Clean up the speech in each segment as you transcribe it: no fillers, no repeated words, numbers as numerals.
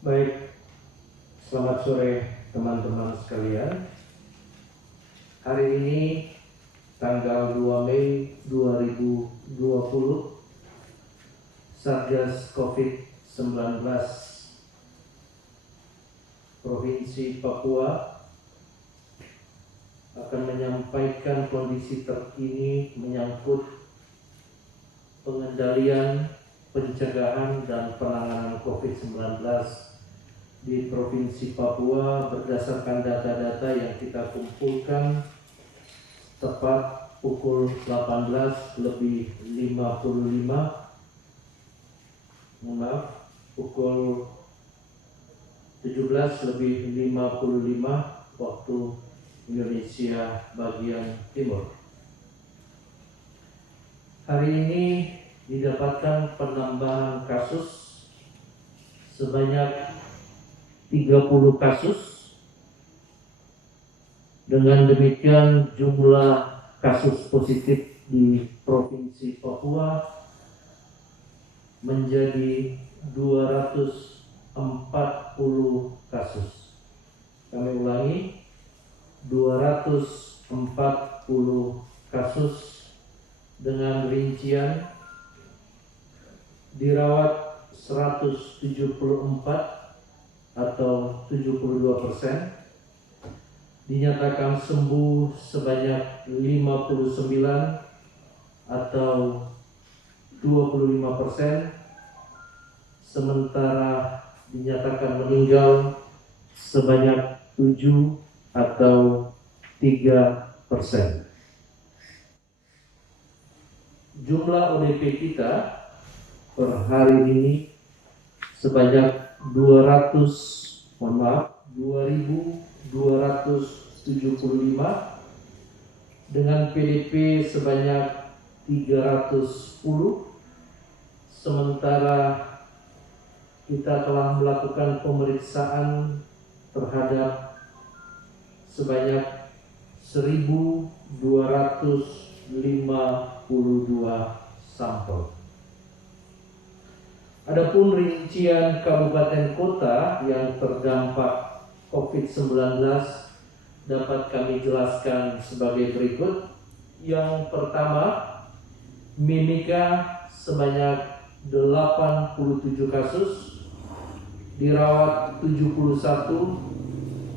Baik, selamat sore teman-teman sekalian. Hari ini tanggal 2 Mei 2020, Satgas COVID-19 Provinsi Papua akan menyampaikan kondisi terkini menyangkut pengendalian, pencegahan, dan penanganan COVID-19 di Provinsi Papua berdasarkan data-data yang kita kumpulkan tepat pukul pukul 17:55 waktu Indonesia bagian timur. Hari ini didapatkan penambahan kasus sebanyak 30 kasus. Dengan demikian jumlah kasus positif di Provinsi Papua menjadi 240 kasus. Kami ulangi, 240 kasus dengan rincian dirawat 174 atau 72%, dinyatakan sembuh sebanyak 59 atau 25%, sementara dinyatakan meninggal sebanyak 7 atau 3%. Jumlah ODP kita per hari ini sebanyak 2.275 dengan PDP sebanyak 310, sementara kita telah melakukan pemeriksaan terhadap sebanyak 1.252 sampel. Adapun rincian kabupaten kota yang terdampak COVID-19 dapat kami jelaskan sebagai berikut. Yang pertama, Mimika sebanyak 87 kasus, dirawat 71,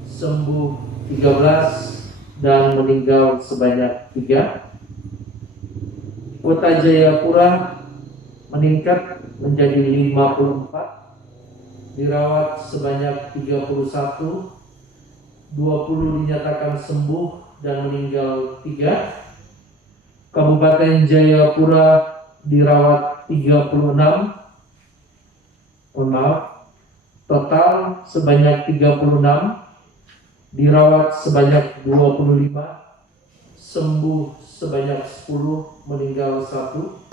sembuh 13, dan meninggal sebanyak 3. Kota Jayapura meningkat menjadi 54, dirawat sebanyak 31, 20 dinyatakan sembuh dan meninggal 3. Kabupaten Jayapura dirawat 36, total sebanyak 36, dirawat sebanyak 25, sembuh sebanyak 10, meninggal 1.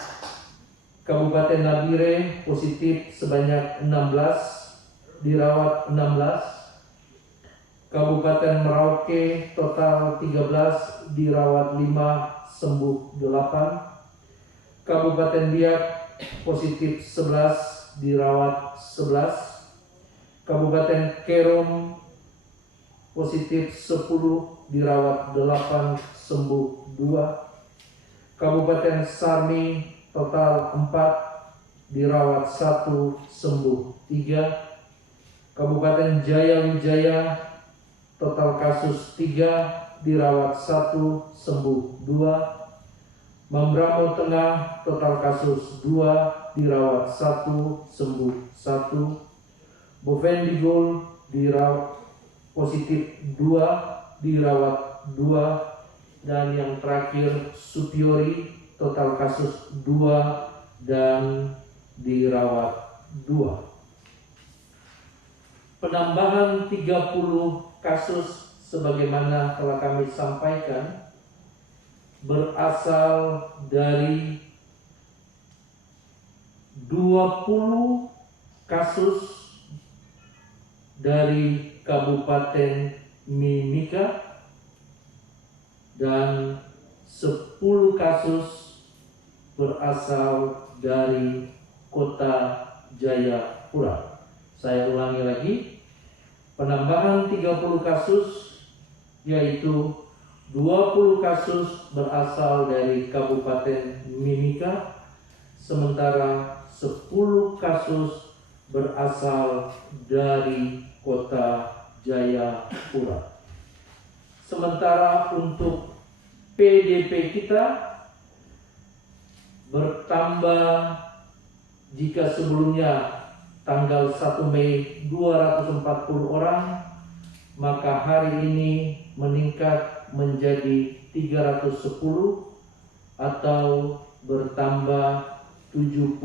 Kabupaten Nabire positif sebanyak 16, dirawat 16. Kabupaten Merauke total 13, dirawat 5, sembuh 8. Kabupaten Biak positif 11, dirawat 11. Kabupaten Kerom positif 10, dirawat 8, sembuh 2. Kabupaten Sarmi total 4, dirawat 1, sembuh 3. Kabupaten Jaya Wijaya total kasus 3, dirawat 1, sembuh 2. Mambramo Tengah total kasus 2, dirawat 1, sembuh 1. Bovendigul dirawat positif 2, dirawat 2. Dan yang terakhir Supiori total kasus 2 dan dirawat 2. Penambahan 30 kasus sebagaimana telah kami sampaikan berasal dari 20 kasus dari Kabupaten Mimika dan 10 kasus berasal dari Kota Jayapura. Saya ulangi lagi, penambahan 30 kasus, yaitu 20 kasus berasal dari Kabupaten Mimika, sementara 10 kasus berasal dari Kota Jayapura. Sementara untuk PDP kita bertambah, jika sebelumnya tanggal 1 Mei 240 orang, maka hari ini meningkat menjadi 310 atau bertambah 70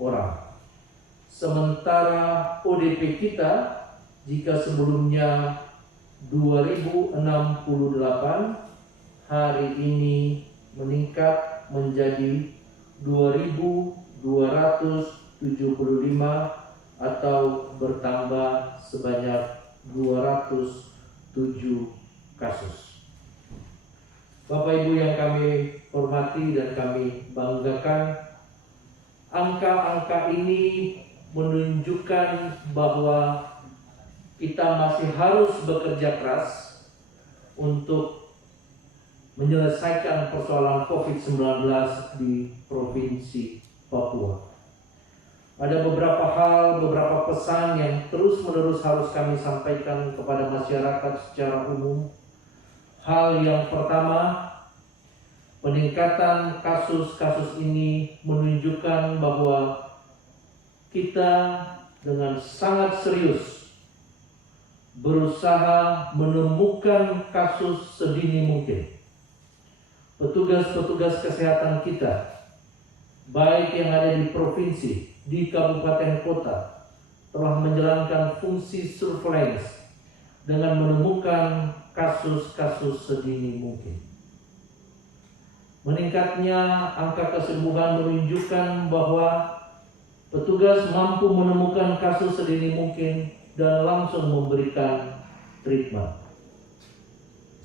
orang. Sementara ODP kita, jika sebelumnya 2068, hari ini meningkat menjadi 2275 atau bertambah sebanyak 207 kasus. Bapak Ibu yang kami hormati dan kami banggakan, angka-angka ini menunjukkan bahwa kita masih harus bekerja keras untuk menyelesaikan persoalan COVID-19 di Provinsi Papua. Ada beberapa hal, beberapa pesan yang terus-menerus harus kami sampaikan kepada masyarakat secara umum. Hal yang pertama, peningkatan kasus-kasus ini menunjukkan bahwa kita dengan sangat serius berusaha menemukan kasus sedini mungkin. Petugas-petugas kesehatan kita, baik yang ada di provinsi, di kabupaten kota, telah menjalankan fungsi surveillance dengan menemukan kasus-kasus sedini mungkin. Meningkatnya angka kesembuhan menunjukkan bahwa petugas mampu menemukan kasus sedini mungkin dan langsung memberikan treatment.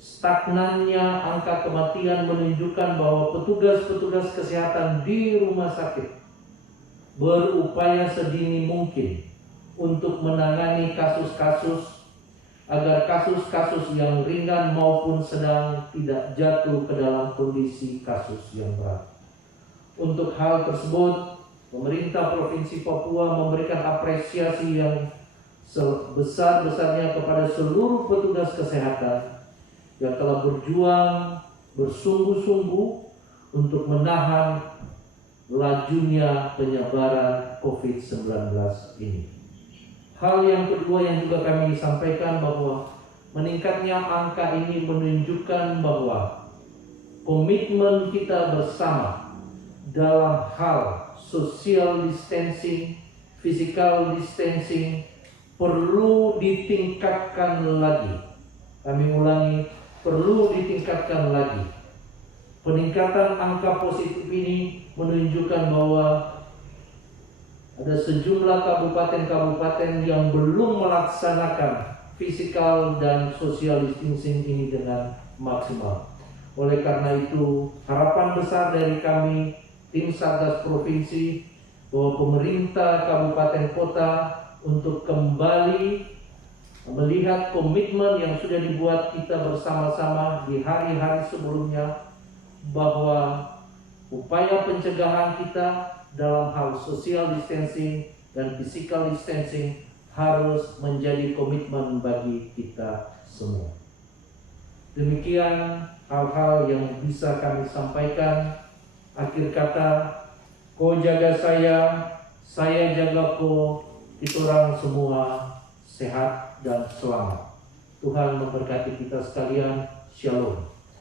Stagnannya angka kematian menunjukkan bahwa petugas-petugas kesehatan di rumah sakit berupaya sedini mungkin untuk menangani kasus-kasus agar kasus-kasus yang ringan maupun sedang tidak jatuh ke dalam kondisi kasus yang berat. Untuk hal tersebut, pemerintah Provinsi Papua memberikan apresiasi yang sebesar-besarnya kepada seluruh petugas kesehatan yang telah berjuang bersungguh-sungguh untuk menahan lajunya penyebaran COVID-19 ini. Hal yang kedua yang juga kami sampaikan bahwa meningkatnya angka ini menunjukkan bahwa komitmen kita bersama dalam hal social distancing, physical distancing perlu ditingkatkan lagi. Kami ulangi, perlu ditingkatkan lagi. Peningkatan angka positif ini menunjukkan bahwa ada sejumlah kabupaten-kabupaten yang belum melaksanakan physical dan social distancing ini dengan maksimal. Oleh karena itu, harapan besar dari kami, tim Satgas Provinsi, bahwa pemerintah kabupaten kota untuk kembali melihat komitmen yang sudah dibuat kita bersama-sama di hari-hari sebelumnya, bahwa upaya pencegahan kita dalam hal social distancing dan physical distancing harus menjadi komitmen bagi kita semua. Demikian hal-hal yang bisa kami sampaikan. Akhir kata, ko jaga saya jaga ko, kita orang semua sehat dan selamat. Tuhan memberkati kita sekalian. Shalom.